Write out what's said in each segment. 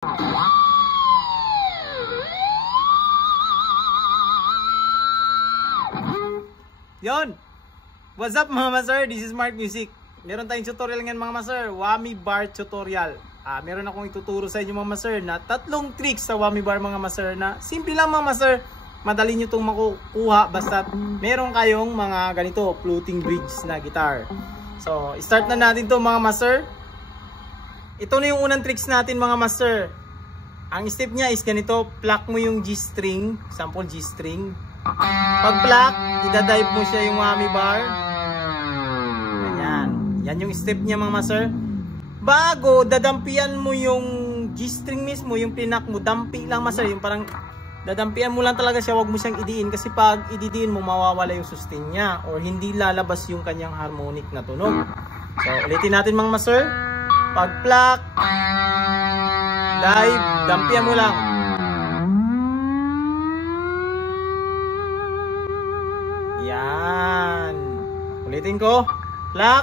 Yon! What's up mga master? This is Mark Music. Meron tayong tutorial ngayon mga master, Whammy Bar tutorial. Meron akong ituturo sa inyo mga master na tatlong tricks sa Whammy Bar mga master na simple lang mga master. Madali nyo itong makukuha basta meron kayong mga ganito floating bridge na guitar. So, start na natin to mga master. Ito na yung unang tricks natin mga master. Ang step niya is ganito, pluck mo yung G string, sample G string. Pag pluck, idadive mo siya yung Whammy Bar. Ganyan. Yan yung step niya mga master. Bago, dadampian mo yung G string mismo, yung pinak mo, dampi lang master, yung parang dadampian mo lang talaga siya, wag mo siyang idiin kasi pag ididiin mo mawawala yung sustain niya or hindi lalabas yung kanyang harmonic na tunog. So, ulitin natin mga master. Pag pluck, dive, dampian mo lang. Yan. Ulitin ko. Pluck,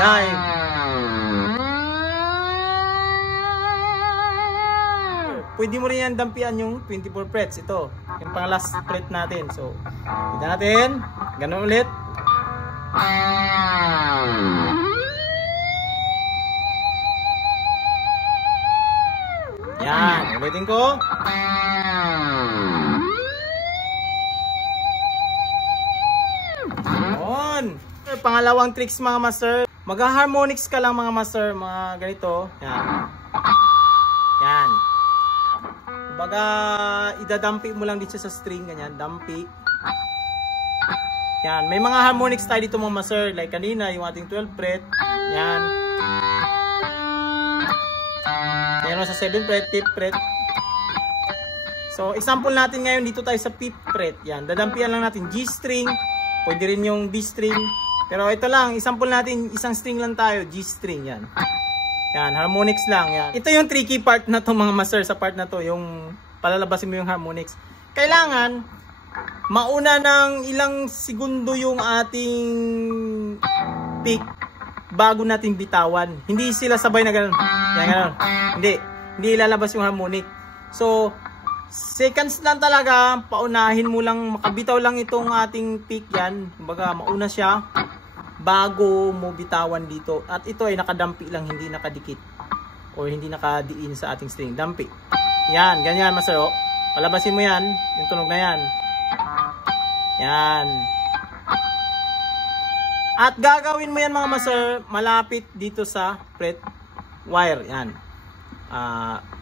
dive. Pwede mo rin yan dampian yung 24 frets. Ito, yung pang last fret natin. So, ito natin. Ganun ulit. Yan. Ulitin ko. Yun. Pangalawang tricks mga master. Mag-harmonics ka lang mga master. Mga ganito. Yan. Yan. Kumbaga, idadampi mo lang dito sa string, ganyan, dampi. Yan, may mga harmonics tayo dito mga master, like kanina, yung ating 12th fret. Yan. Meron sa 7th fret, 5th fret. So, example natin ngayon, dito tayo sa 5th fret. Yan, dadampian lang natin G string, pwede rin yung B string. Pero ito lang, example natin, isang string lang tayo, G string, yan. Yan, harmonics lang. Yan. Ito yung tricky part na to mga master, sa part na to, yung palalabasin mo yung harmonics. Kailangan, mauna ng ilang segundo yung ating pick bago natin bitawan. Hindi sila sabay na gano'n. Yan, gano'n. Hindi ilalabas yung harmonic. So, seconds lang talaga, paunahin mo lang, makabitaw lang itong ating pick yan. Kumbaga, mauna siya bago mo bitawan dito. At ito ay nakadampi lang, hindi nakadikit or hindi nakadiin sa ating string. Dampi. Yan, ganyan master. Palabasin mo yan, yung tunog na yan. Yan. At gagawin mo yan mga master, malapit dito sa fret wire. Yan.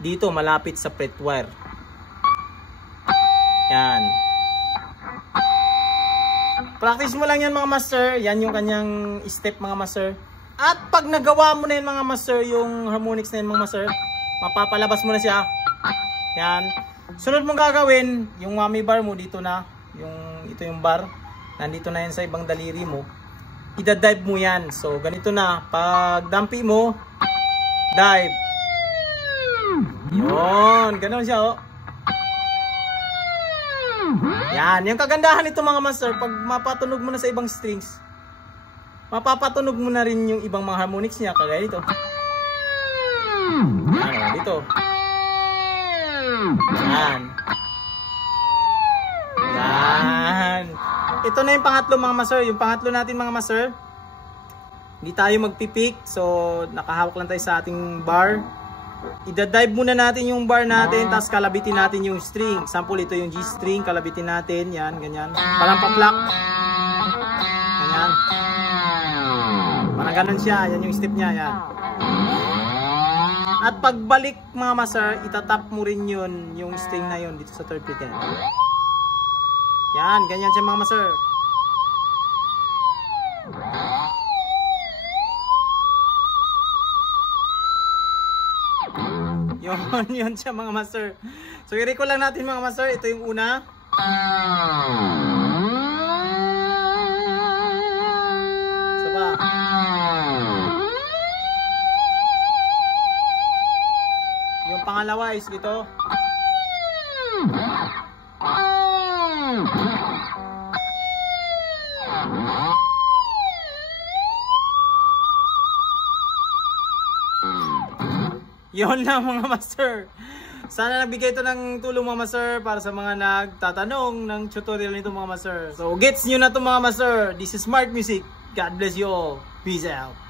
Dito malapit sa fret wire. Yan. Practice mo lang yan mga master. Yan yung kanyang step mga master. At pag nagawa mo na yan mga master, yung harmonics na yan mga master, mapapalabas mo na siya. Yan. Sunod mong gagawin, yung Whammy Bar mo dito na, ito yung bar, nandito na yan sa ibang daliri mo. Ida-dive mo yan. So ganito na, pag dampi mo, dive. Yun, ganoon siya oh. Yan, yung kagandahan nito mga master, pag mapatunog mo na sa ibang strings, mapapatunog mo na rin yung ibang mga harmonics niya, kagaya dito. Yan, dito. Yan. Yan. Ito na yung pangatlo mga master, yung pangatlo natin mga master. Hindi tayo magpipick, so nakahawak lang tayo sa ating bar. Ida-dive muna natin yung bar natin, tapos kalabitin natin yung string. Example, ito yung G string, kalabitin natin, yan, ganyan. Parang pa-pluck. Ganyan. Parang ganun siya, yan yung step niya, yan. At pagbalik mga master, itatap mo rin yun, yung string na yun, dito sa third fret yan. Yan, ganyan siya mga master. Yun siya mga master. So i-recall lang natin mga master. Ito yung una. Isa pa. Yung pangalawa is dito. Yun lang mga master. Sana nagbigay ito ng tulong mga master para sa mga nagtatanong ng tutorial nito mga master. So gets nyo na ito mga master. This is Smart Music. God bless you all. Peace out.